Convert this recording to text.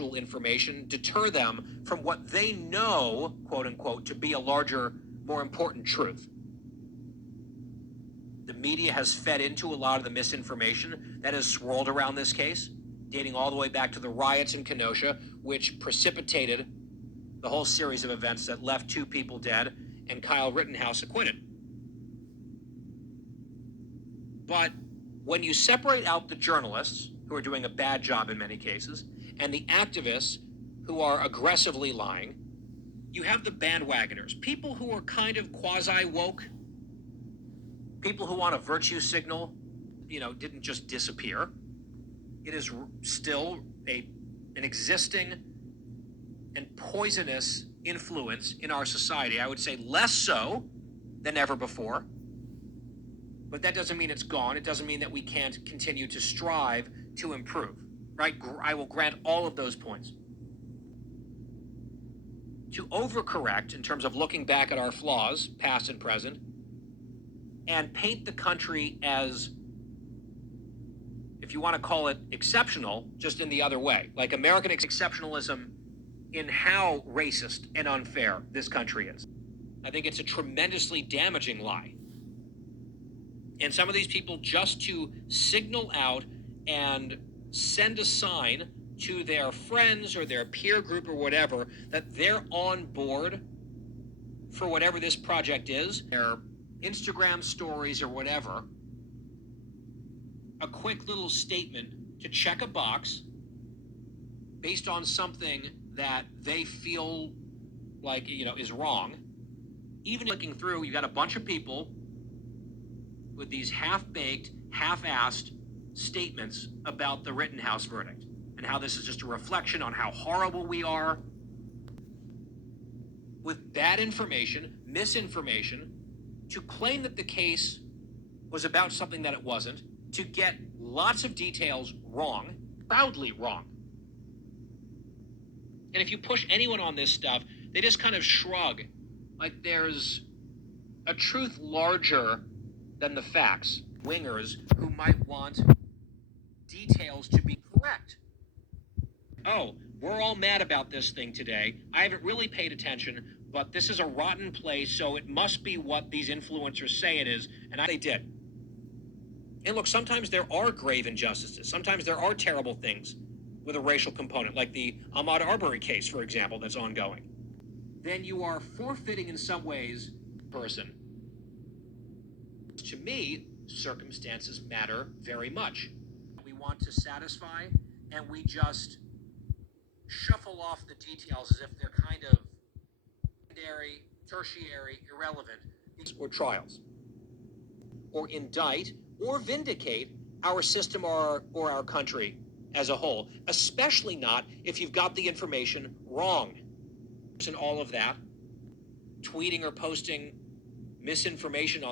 factual information deter them from what they know, quote unquote, to be a larger, more important truth. The media has fed into a lot of the misinformation that has swirled around this case, dating all the way back to the riots in Kenosha, which precipitated the whole series of events that left 2 people dead and Kyle Rittenhouse acquitted. But when you separate out the journalists, who are doing a bad job in many cases, and the activists who are aggressively lying, you have the bandwagoners, people who are kind of quasi-woke, people who want a virtue signal, didn't just disappear. It is still an existing and poisonous influence in our society. I would say less so than ever before. But that doesn't mean it's gone. It doesn't mean that we can't continue to strive to improve, right? I will grant all of those points. To overcorrect in terms of looking back at our flaws, past and present, and paint the country as, if you want to call it exceptional, just in the other way, like American exceptionalism in how racist and unfair this country is. I think it's a tremendously damaging lie. And some of these people, just to signal out and send a sign to their friends or their peer group or whatever that they're on board for whatever this project is, their Instagram stories or whatever, a quick little statement to check a box based on something that they feel like, is wrong. Even looking through, you got a bunch of people with these half-baked, half-assed statements about the Rittenhouse verdict and how this is just a reflection on how horrible we are. With bad information, misinformation, to claim that the case was about something that it wasn't, to get lots of details wrong, proudly wrong. And if you push anyone on this stuff, they just kind of shrug, like there's a truth larger than the facts. Wingers who might want details to be correct. Oh, we're all mad about this thing today. I haven't really paid attention, but this is a rotten place, so it must be what these influencers say it is, and they did. And look, sometimes there are grave injustices. Sometimes there are terrible things with a racial component, like the Ahmaud Arbery case, for example, that's ongoing. Then you are forfeiting in some ways person. To me, circumstances matter very much. We want to satisfy, and we just shuffle off the details as if they're kind of secondary, tertiary, irrelevant, or trials, or indict or vindicate our system or our country as a whole, especially not if you've got the information wrong. And all of that, tweeting or posting misinformation on